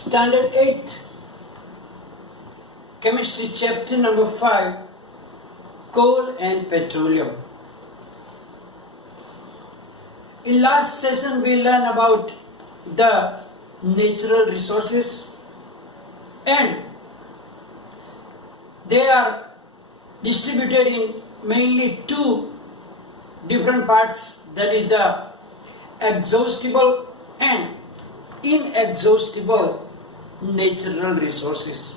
Standard 8th, Chemistry chapter number 5, Coal and Petroleum. In last session we learned about the natural resources and they are distributed in mainly two different parts, that is the exhaustible and inexhaustible natural resources.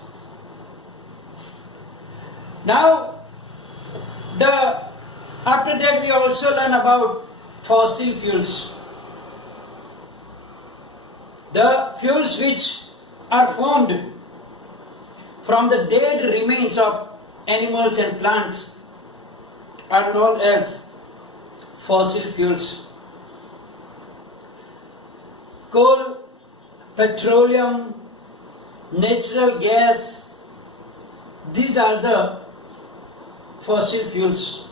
Now, after that we also learn about fossil fuels. The fuels which are formed from the dead remains of animals and plants are known as fossil fuels. Coal, petroleum, natural gas, these are the fossil fuels.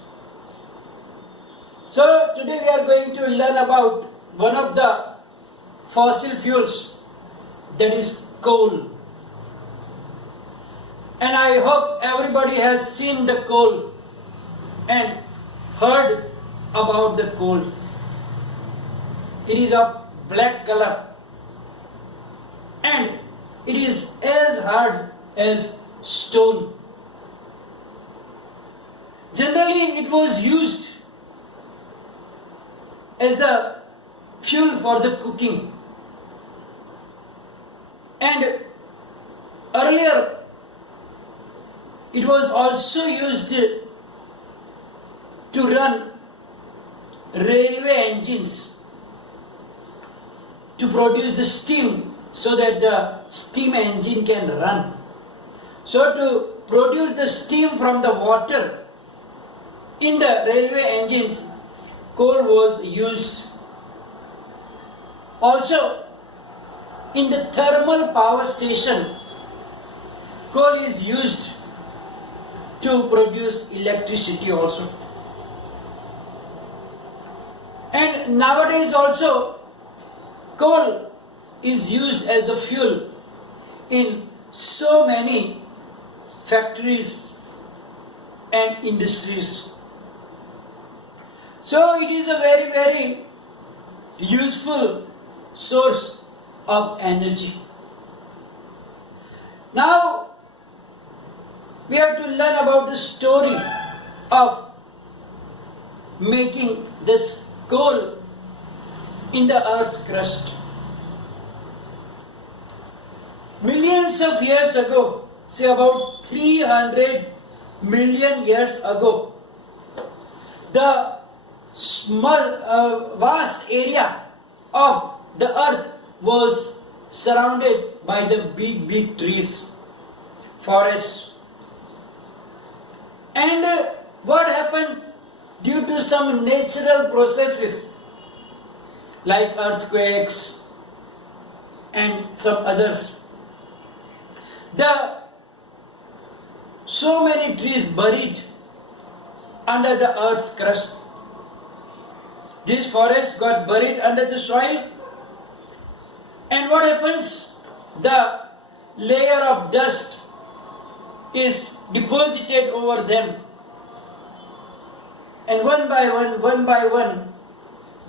So today we are going to learn about one of the fossil fuels, that is coal. And I hope everybody has seen the coal and heard about the coal. It is of black color and it is as hard as stone. Generally it was used as the fuel for the cooking, and earlier it was also used to run railway engines to produce the steam so that the steam engine can run. So to produce the steam from the water in the railway engines, coal was used. Also, in the thermal power station, coal is used to produce electricity also. And nowadays also, coal is used as a fuel in so many factories and industries. So it is a very, very useful source of energy. Now we have to learn about the story of making this coal in the earth's crust. Millions of years ago, say about 300 million years ago, the vast area of the earth was surrounded by the big trees, forests. And what happened? Due to some natural processes like earthquakes and some others, so many trees buried under the earth's crust. These forests got buried under the soil, and what happens? The layer of dust is deposited over them, and one by one,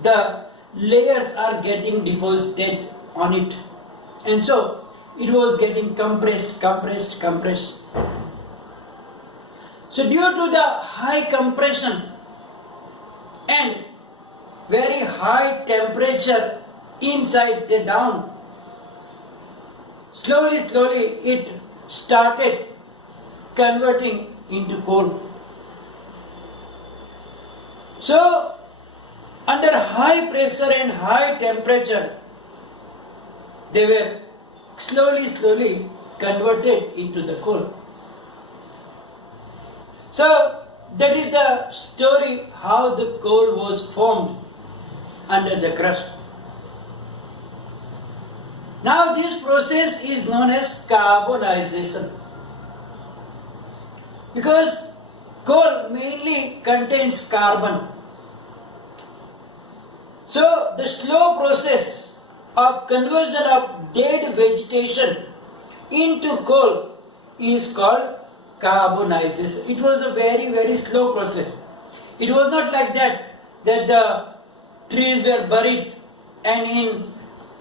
the layers are getting deposited on it, and so it was getting compressed. So due to the high compression and very high temperature inside the down, slowly it started converting into coal. So under high pressure and high temperature, they were slowly converted into the coal. So that is the story how the coal was formed under the crust. Now this process is known as carbonization, because coal mainly contains carbon. So the slow process of conversion of dead vegetation into coal is called carbonization. It was a very slow process. It was not like that the trees were buried and in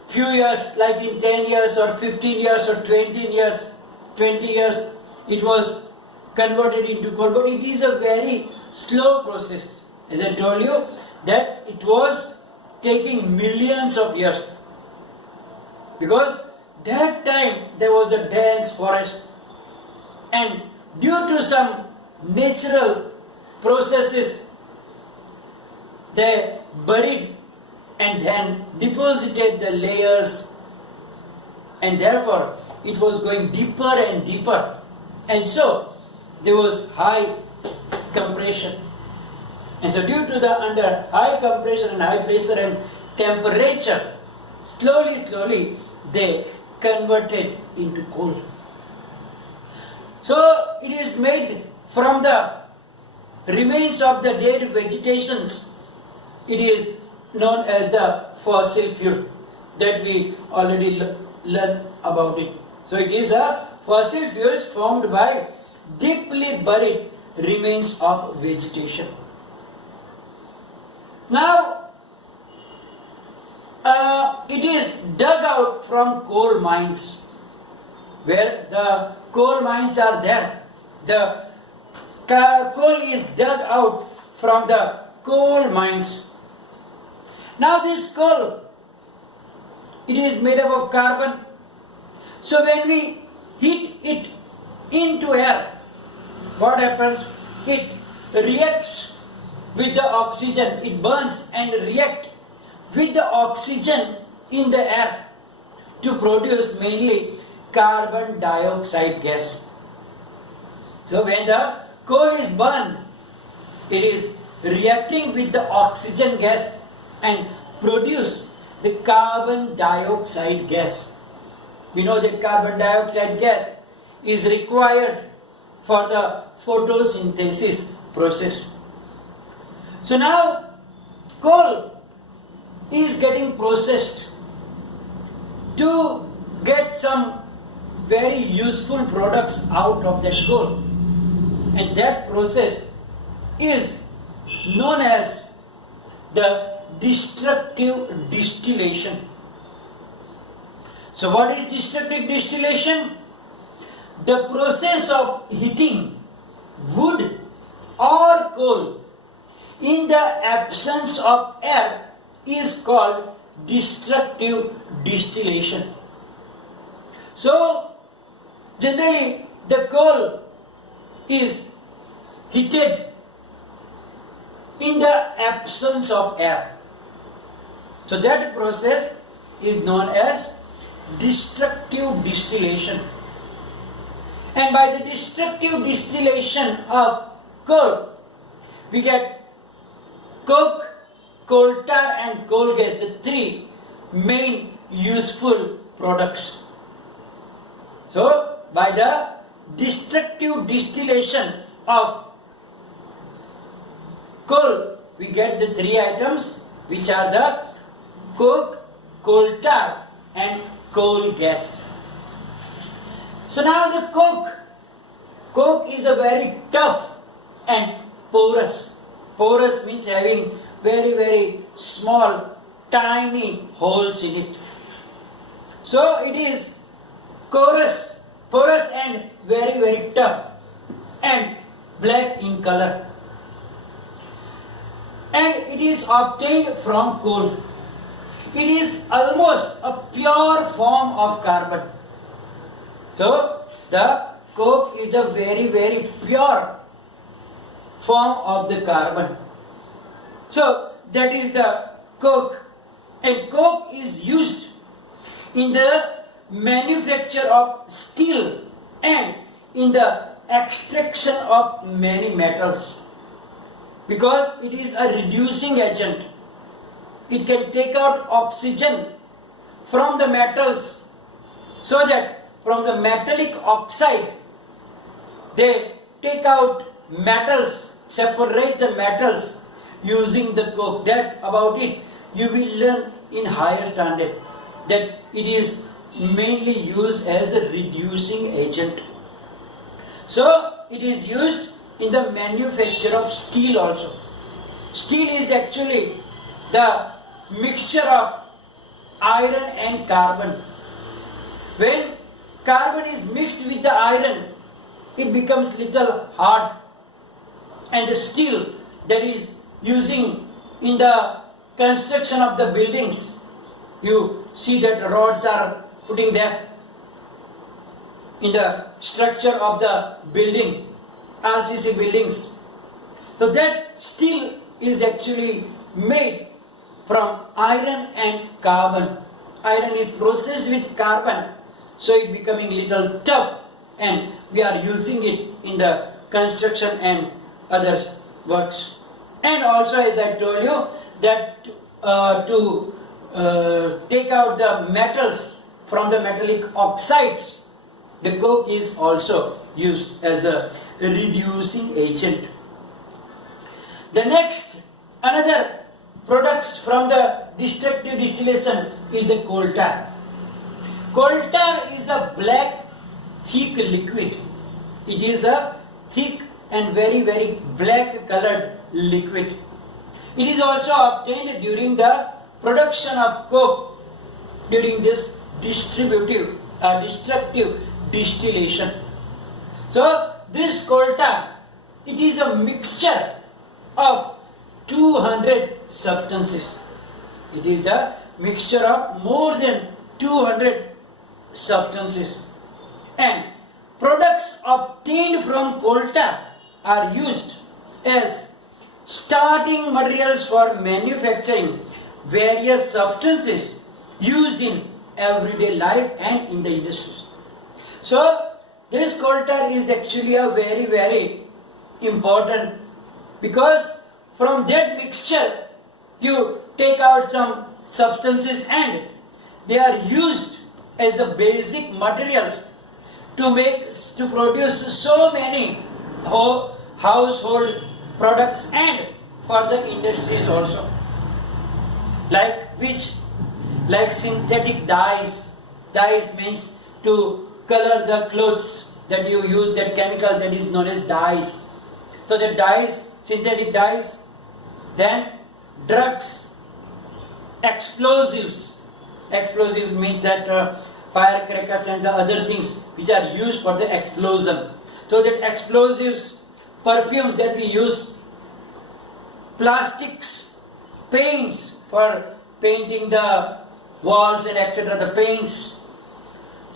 few years, like in 10 years or 15 years or 20 years, it was converted into coal. But it is a very slow process. As I told you, that it was taking millions of years. Because that time there was a dense forest, and due to some natural processes, they buried and then deposited the layers, and therefore it was going deeper and deeper, and so there was high compression. And so due to the under high compression and high pressure and temperature, slowly they converted into coal. So it is made from the remains of the dead vegetations. It is known as the fossil fuel that we already learned about it. So it is a fossil fuels formed by deeply buried remains of vegetation. Now, it is dug out from coal mines. Where the coal mines are there, the coal is dug out from the coal mines. Now this coal, it is made up of carbon. So when we heat it into air, what happens? It reacts with the oxygen. It burns and reacts with the oxygen in the air to produce mainly carbon dioxide gas. So when the coal is burned, it is reacting with the oxygen gas and produce the carbon dioxide gas. We know that carbon dioxide gas is required for the photosynthesis process. So now coal is getting processed to get some very useful products out of that coal, and that process is known as the destructive distillation. So what is destructive distillation? The process of heating wood or coal in the absence of air is called destructive distillation. So generally the coal is heated in the absence of air. So that process is known as destructive distillation. And by the destructive distillation of coal, we get coke, coal tar and coal gas, the three main useful products. So by the destructive distillation of coal, we get the three items, which are the coke, coal tar and coal gas. So now the coke is a very tough and porous. Porous means having very small, tiny holes in it. So it is porous and very tough and black in color. And it is obtained from coal. It is almost a pure form of carbon. So the coke is a very pure form of the carbon. So that is the coke. And coke is used in the manufacture of steel and in the extraction of many metals, because it is a reducing agent. It can take out oxygen from the metals, so that from the metallic oxide they take out metals, separate the metals using the coke. That about it you will learn in higher standard. that it is mainly used as a reducing agent. So it is used in the manufacture of steel also. Steel is actually the mixture of iron and carbon. When carbon is mixed with the iron, it becomes little hard, and the steel that is using in the construction of the buildings, you see that rods are putting there in the structure of the building, RCC buildings. So that steel is actually made from iron and carbon. Iron is processed with carbon, so it becoming little tough, and we are using it in the construction and other works. And also, as I told you, that to take out the metals from the metallic oxides, the coke is also used as a reducing agent. The next, another products from the destructive distillation is the coal tar. Coal tar is a black, thick liquid. It is a thick and very, very black colored liquid. It is also obtained during the production of coke during this destructive distillation. So this coal tar, it is a mixture of 200 substances. It is the mixture of more than 200 substances. And products obtained from coal tar are used as starting materials for manufacturing various substances used in everyday life and in the industries. So this coal tar is actually a very, very important, because from that mixture you take out some substances and they are used as the basic materials to produce so many household products and for the industries also. Like synthetic dyes. Dyes means to color the clothes, that you use that chemical that is known as dyes. So the dyes, synthetic dyes, then drugs, explosives. Explosive means that firecrackers and the other things which are used for the explosion. So that explosives, perfumes that we use, plastics, paints for painting the walls and etc. the paints,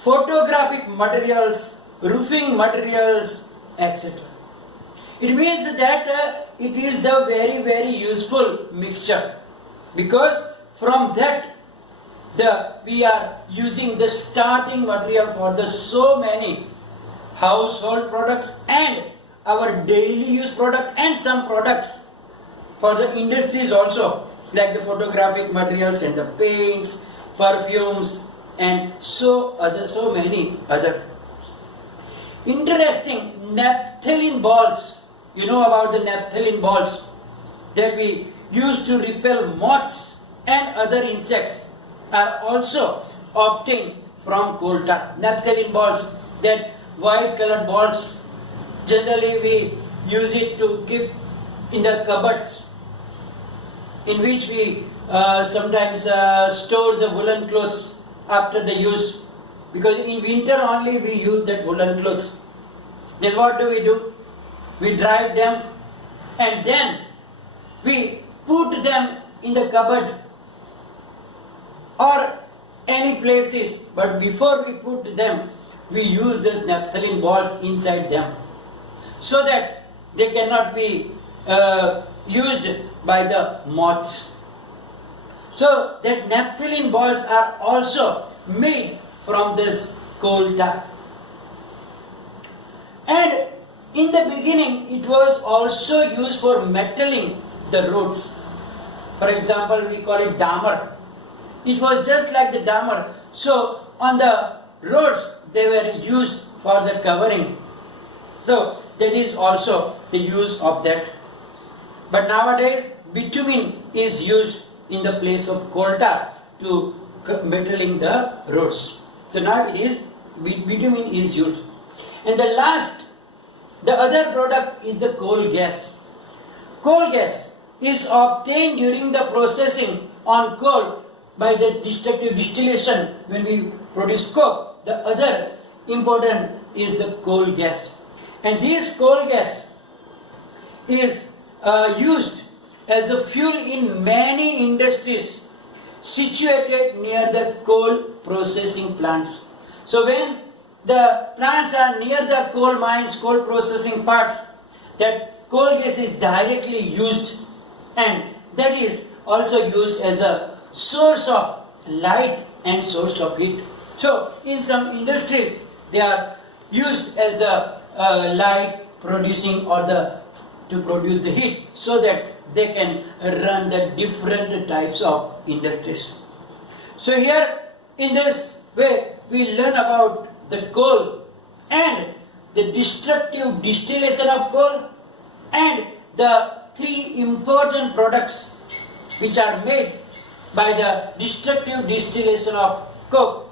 photographic materials, roofing materials, etc. It means that it is the very, very useful mixture, because from that we are using the starting material for the so many household products and our daily use product, and some products for the industries also, like the photographic materials and the paints, perfumes, and so many other. Interesting, naphthalene balls. You know about the naphthalene balls that we use to repel moths and other insects are also obtained from coal tar. Naphthalene balls, that white colored balls, generally we use it to keep in the cupboards, in which we sometimes store the woolen clothes after the use, because in winter only we use that woolen clothes. Then what do? We dry them and then we put them in the cupboard or any places, but before we put them, we use the naphthalene balls inside them, so that they cannot be used by the moths. So that naphthalene balls are also made from this coal tar. And in the beginning, it was also used for metaling the roads. For example, we call it damer. It was just like the damer. So on the roads, they were used for the covering. So that is also the use of that. But nowadays, bitumen is used in the place of coal tar to metaling the roads. So now it is bitumen is used. And the other product is the coal gas. Coal gas is obtained during the processing on coal by the destructive distillation when we produce coke. The other important is the coal gas. And this coal gas is used as a fuel in many industries situated near the coal processing plants. So when the plants are near the coal mines, coal processing parts, that coal gas is directly used, and that is also used as a source of light and source of heat. So in some industries they are used as the light producing or to produce the heat, so that they can run the different types of industries. So here in this way we learn about the coal and the destructive distillation of coal and the three important products which are made by the destructive distillation of coal,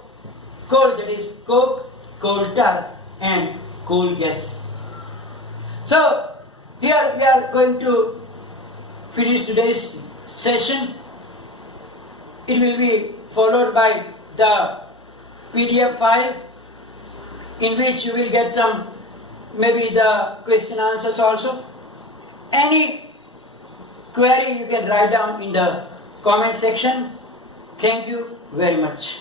that is coke, coal tar and coal gas. So here we are going to finish today's session. It will be followed by the PDF file in which you will get some, maybe the question answers also. Any query you can write down in the comment section. Thank you very much.